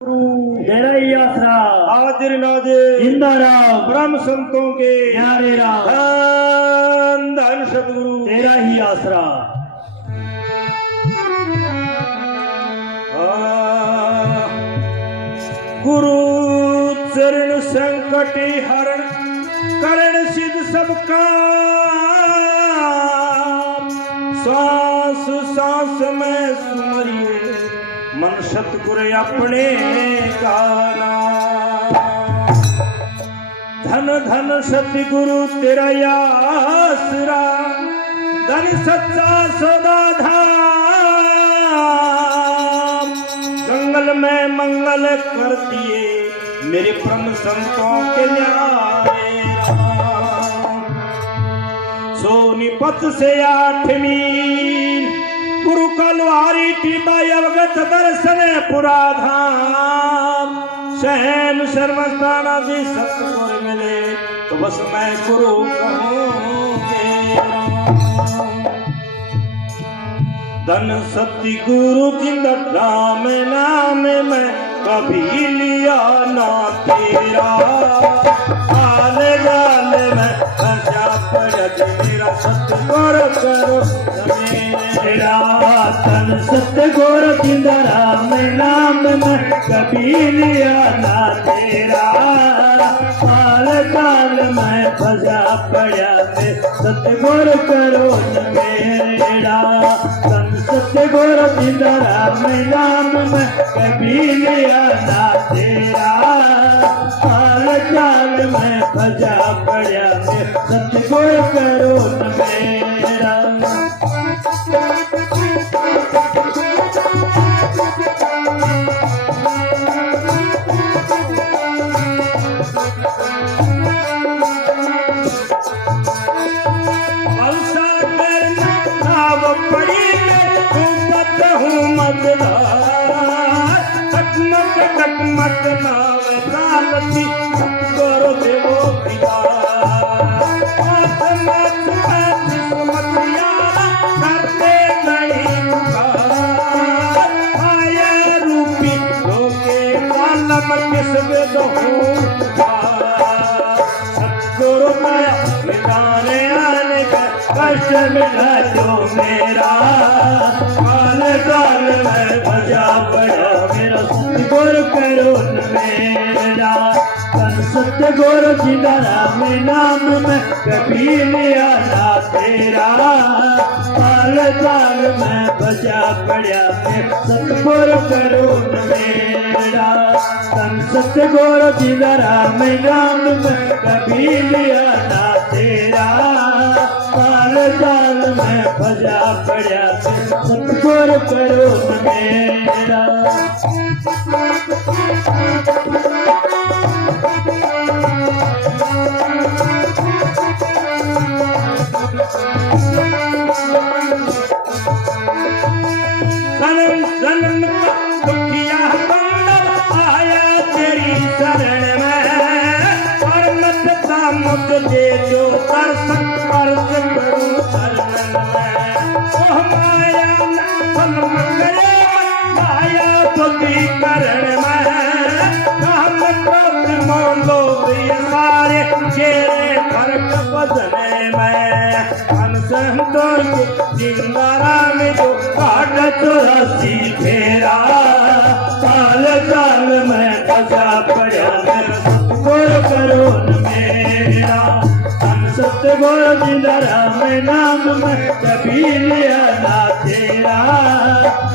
तेरा ही आसरा हाजिर नाजिर जिंदा राम ब्रह्म संतों के प्यारे राम धन धन सतगुरु तेरा ही आसरा। गुरु चरण संकट हरण करण सिद्ध सबका सांस सांस में सुमरिए मन सतगुरु अपने का नाम। धन धन सतगुरु तेरा आसरा धन सच्चा सदा धाम। जंगल में मंगल कर दिए मेरे परम संतों के न्यारे राम। सोनीपत से 8 मील गुरु कलवारी टीबा अवगत दर्शन पुरा धाम। शहन शर्मस्थाना भी सतगुरु मिले तो बस मैं गुरु कहूँगे। धन सत्य गुरु जिंदा राम नाम में कभी लिया ना तेरा। हाल गाल में फंसा पड़ा मेरा सतगुरु करो मेरा। धन सतगुरु जिंदा राम नाम में कभी लिया ना तेरा। हाल काल में फंसा पड़ा मैं सतगुरु करो मेरा। धन सतगुरु जिंदा राम नाम में कभी लिया ना तेरा। हाल काल में फंसा पड़ा मैं सतगुरु करो मेरा। टकमक नाव लालती करो देवो पिता। करते नहीं पुकार आया रूपी लोके कालम किस वेदो सतगुरु माया मिटाने आने का कष्ट मिला जो मेरा। काल काल में भजा पड़ा मेरा सतगुरु करो मेरा। धन सतगुरु जिंदा राम नाम में कभी लिया ना तेरा। काल काल में बजा पड़ा मैं सतगुरु करो मेरा। धन सतगुरु जिंदा राम नाम में कभी लिया ना तेरा। काल काल में बजा पड़ा मैं सतगुरु करो मेरा। जन्म जन्म दुखिया बंदर आया तेरी शरण में। और मत मुझ दे जो दर्शन अर्ज करूं चरण में। ओह माया जन्म करे माया बुद्धि करण में। हम क्रोध मोलो ये सारे चेहरे फर्क बदले में। अनसंतोष जिंदा राम जो काट 84 फेरा। काल काल में फंसा पड़ा मेरा सतगुरु करो मेरा। धन सतगुरु जिंदा राम नाम में कभी लिया ना तेरा।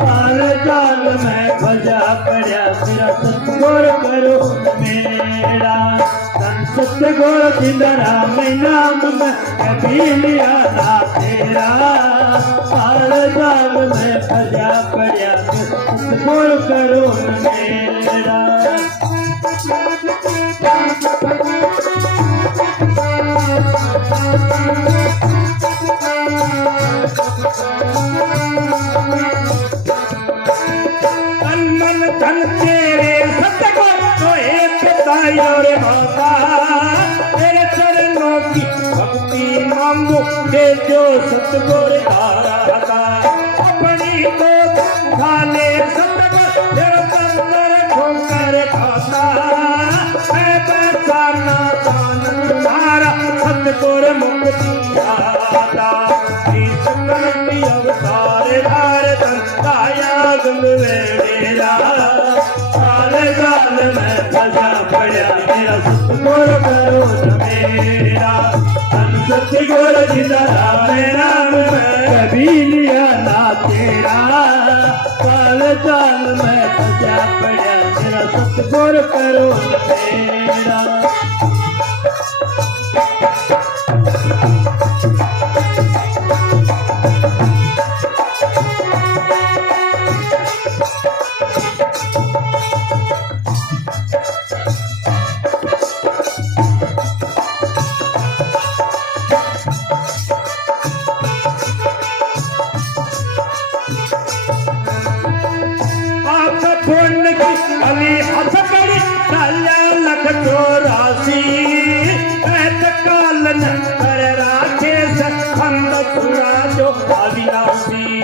काल काल में फंसा पड़ा मेरा सतगुरु करो मेरा। धन सतगुरु जिंदा राम नाम में कभी लिया ना तेरा। काल काल में फंसा पड़ा सतगुरु करो मेरा। तन मन धन तेरे सतगुरु तो एक ताई और माता। तेरे चरणों की भक्ति मांगो दे जो सतगुरु धारा। अपनी को खाने सतगुरु तेरे अंदर ठोका सतगुर मुक्ति दाता ईश कलकी अवतार धार दंताया गंगवेड़ा काल काल में फंसा पड़ा मेरा सतगुर करो न मेरा धन सतगुर सीताराम नाम में कभी लिया ना तेरा काल काल में फंसा पड़ा मेरा सतगुर करो न मेरा अली हथ करी काल्या लख चौरासी ऐत काल न कर राखे सखंड सुरा जो अविनाशी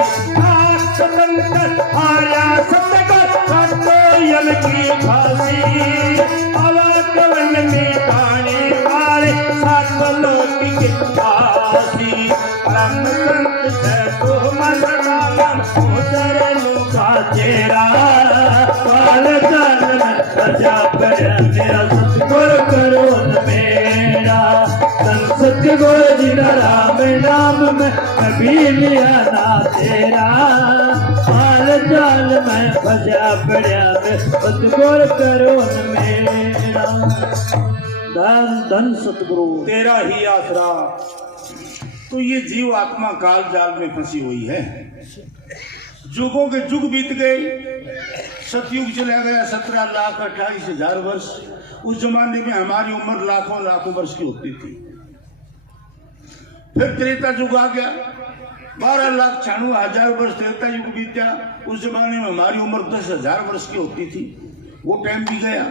सतंकर आया सतगर काटो यल की फांसी अवाकवन में गाने वाले सात के फांसी परम संत से तो मनराम उतरनो का तेरा काल काल में फंसा पड़ा मेरा सतगुर करो न मेरा धन सतगुर सीताराम नाम में कभी लिया ना तेरा काल काल में फंसा पड़ा मेरा सतगुर करो न मेरा धन धन सतगुरु तेरा ही आसरा। तो ये जीव आत्मा काल जाल में फंसी हुई है। युगों के युग बीत गए, सतयुग चला गया 17,28,000 वर्ष। उस जमाने में हमारी उम्र लाखों लाखों वर्ष की होती थी। फिर त्रेता युग आ गया, 12,96,000 वर्ष त्रेता युग बीता। उस जमाने में हमारी उम्र 10,000 वर्ष की होती थी। वो टाइम भी गया,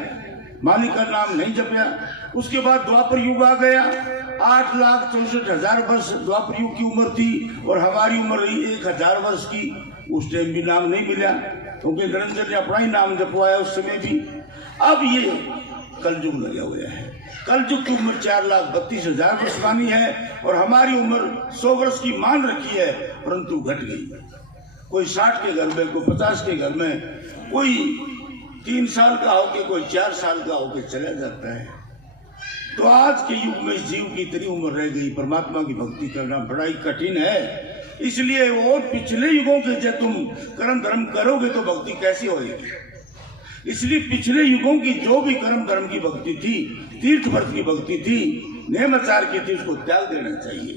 मालिक का नाम नहीं जपया। उसके बाद द्वापर युग आ गया, 8,64,000 वर्ष द्वापर युग की उम्र थी और हमारी उम्र रही 1,000 वर्ष की। उस टाइम भी नाम नहीं मिला क्योंकि निरंजन ने अपना ही नाम जपवाया उस समय भी। अब ये कलयुग लगा हुआ है। कलयुग की उम्र 4,32,000 वर्ष मानी है और हमारी उम्र 100 वर्ष की मान रखी है, परंतु घट गई। कोई 60 के घर में, कोई 50 के घर में, कोई 3 साल का होके, कोई 4 साल का होके चला जाता है। तो आज के युग में जीव की इतनी उम्र रह गई, परमात्मा की भक्ति करना बड़ा ही कठिन है। इसलिए और पिछले युगों के जब तुम कर्म धर्म करोगे तो भक्ति कैसी होगी। इसलिए पिछले युगों की जो भी कर्म धर्म की भक्ति थी, तीर्थ व्रत की भक्ति थी, नेमाचार की थी, उसको त्याग देना चाहिए।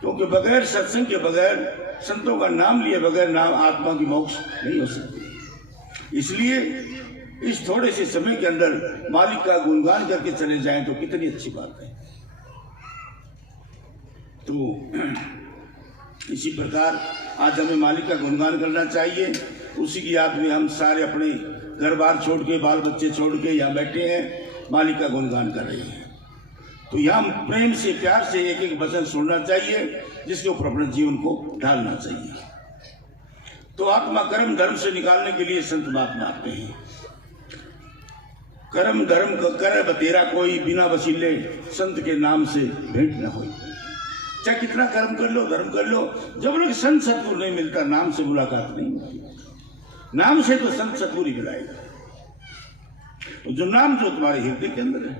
क्योंकि बगैर सत्संग के, बगैर संतों का नाम लिए बगैर नाम आत्मा की मोक्ष नहीं हो सकती। इसलिए इस थोड़े से समय के अंदर मालिक का गुणगान करके चले जाएं तो कितनी अच्छी बात है। तो इसी प्रकार आज हमें मालिक का गुणगान करना चाहिए। उसी की याद में हम सारे अपने घर बार छोड़ के, बाल बच्चे छोड़ के यहाँ बैठे हैं, मालिक का गुणगान कर रहे हैं। तो यहाँ प्रेम से, प्यार से एक एक वचन सुनना चाहिए, जिसके ऊपर अपने जीवन को ढालना चाहिए। तो आत्मा कर्म धर्म से निकालने के लिए संत महात्मा आते हैं। कर्म धर्म कर बतेरा कोई, बिना वसीले संत के नाम से भेंट न होई। चाहे कितना कर्म कर लो, धर्म कर लो, जब तक संत सतगुरु नहीं मिलता, नाम से मुलाकात नहीं होती। नाम से तो संत सतगुरु ही मिलाएगा, जो नाम जो तुम्हारे हृदय के अंदर है।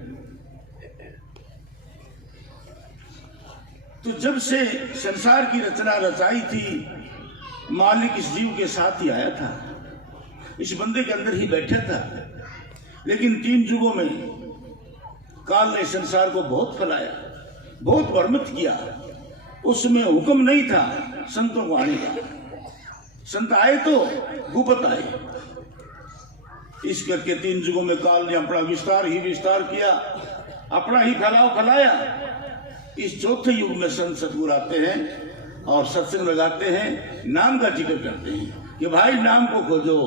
तो जब से संसार की रचना रचाई थी, मालिक इस जीव के साथ ही आया था, इस बंदे के अंदर ही बैठा था। लेकिन 3 युगों में काल ने संसार को बहुत फैलाया, बहुत भ्रमित किया। उसमें हुक्म नहीं था संतों को आने का। संत आए तो गुप्त आए। इस करके 3 युगों में काल ने अपना विस्तार ही विस्तार किया, अपना ही फैलाव फैलाया। इस चौथे युग में संत सतगुरु आते हैं और सत्संग लगाते हैं, नाम का जिक्र करते हैं कि भाई नाम को खोजो,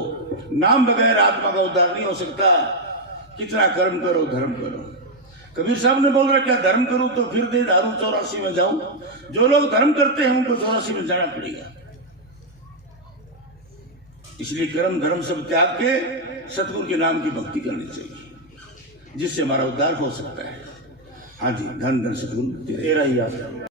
नाम बगैर आत्मा का उद्धार नहीं हो सकता। कितना कर्म करो, धर्म करो। कबीर साहब ने बोल रहा क्या धर्म करूं तो फिर दे दारू 84 में जाऊं। जो लोग धर्म करते हैं उनको 84 में जाना पड़ेगा। इसलिए कर्म धर्म सब त्याग के सतगुरु के नाम की भक्ति करनी चाहिए, जिससे हमारा उद्धार हो सकता है। हाँ जी, धन धन सतगुरु तेरा तेरा ही याद